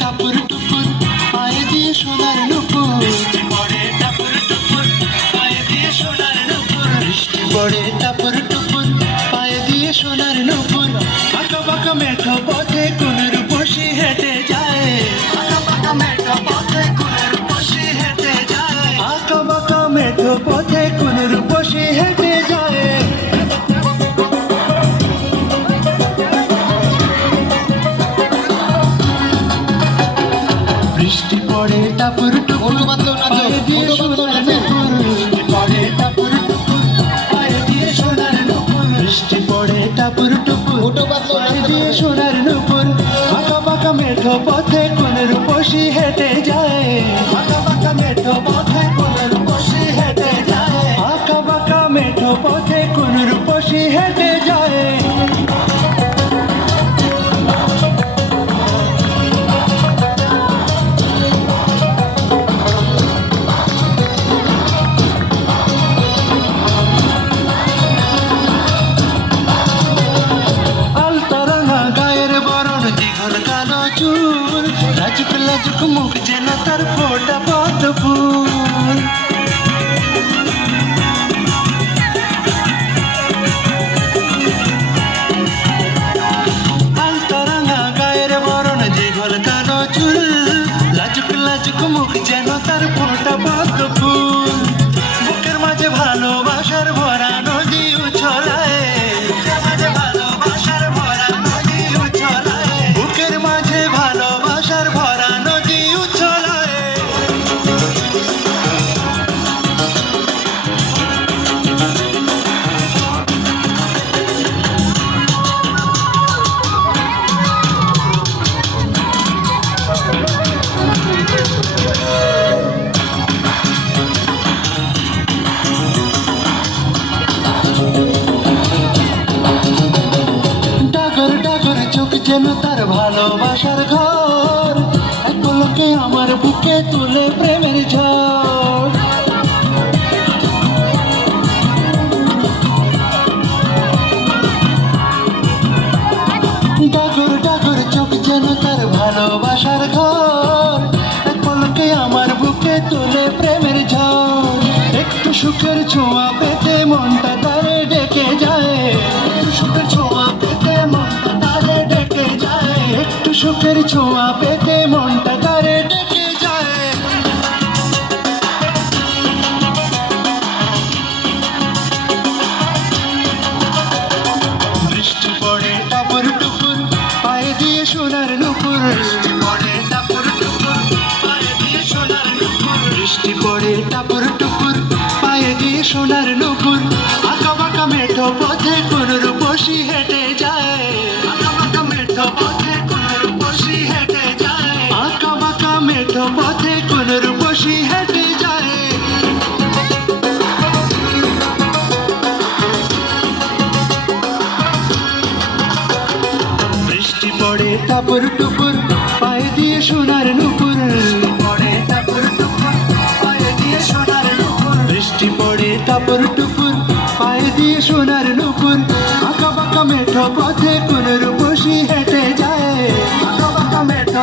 টাপুর টুপুর পায়ে দিয়ে সোনার নুপুর, বৃষ্টি পড়ে টাপুর টুপুর পায়ে দিয়ে সোনার নুপুর, বৃষ্টি পড়ে টাপুর টুপুর পায়ে দিয়ে সোনার নুপুর। আঁকা বাঁকা মেঠো পথে কোন রূপসী হেঁটে যায়, আঁকা বাঁকা মেঠো পথে কোন রূপসী হেঁটে যায়, আঁকা বাঁকা মেঠো পথে কোন রূপসী হেঁটে যায়। বৃষ্টি পড়ে টাপুর টুপুর পায়ে দিয়ে সোনার নুপুর, বৃষ্টি পড়ে টাপুর টুপুর পায়ে দিয়ে সোনার নুপুর, বৃষ্টি পড়ে টাপুর টুপুর পায়ে দিয়ে সোনার নুপুর। আঁকা বাঁকা মেঠো পথে কোন রূপসী হেঁটে যায়, আঁকা বাঁকা মেঠো পথে কোন রূপসী হেঁটে যায়, আঁকা বাঁকা মেঠো পথে কোন রূপসী হেঁটে যায়। লাজুক লাজুক মুখ যেন তার ফোটা পদ্ম ফুল, আলতারাঙা গায়ের বরণ দীঘল কালো চুল, লাজুক লাজুক মুখ যেন তার ফোটা পদ্ম ফুল। বুকের মাঝে ভালোবাসার ভরা নদী উছলায়, বুকের মাঝে ভালোবাসার ভরা নদী উছলায়, বুকের মাঝে ভালোবাসার ভরা নদী উছলায়। ডাগর ডাগর চোখ যেন তার ভালোবাসার ঘর, এক পলকে আমার বুকে তুলে প্রেমের ঝড়। ডাগর ডাগর চোখ যেন তার ভালোবাসার ঘর, এক পলকে আমার বুকে তুলে প্রেমের ঝড়। একটু সুখের ছোঁয়া পেতে মনটা তারে ডেকে যায়, একটু সুখের ছোঁয়া পেতে মনটা তারে ডেকে যায়, একটু সুখের ছোঁয়া পেতে মনটা তারে ডেকে যায়। বৃষ্টি পড়ে টাপুর টুপুর পায়ে দিয়ে সোনার নুপুর, বৃষ্টি পড়ে টাপুর টুপুর পায়ে দিয়ে সোনার নুপুর, বৃষ্টি পড়ে টাপুর টুপুর পায়ে দিয়ে সোনার নুপুর। আঁকা বাঁকা মেঠো পথে কোন রূপসী হেঁটে যায়, আঁকা বাঁকা মেঠো পথে কোন রূপসী হেঁটে যায়, আঁকা বাঁকা মেঠো পথে কোন রূপসী হেঁটে যায়। বৃষ্টি পড়ে টাপুর টুপুর পায়ে দিয়ে সোনার নুপুর, বৃষ্টি পড়ে টাপুর টুপুর পায়ে দিয়ে সোনার নুপুর, বৃষ্টি পড়ে টাপুর টুপুর পায়ে দিয়ে সোনার নুপুর। আঁকা বাঁকা মেঠো পথে কোন রূপসী হেঁটে যায়, আঁকা বাঁকা মেঠো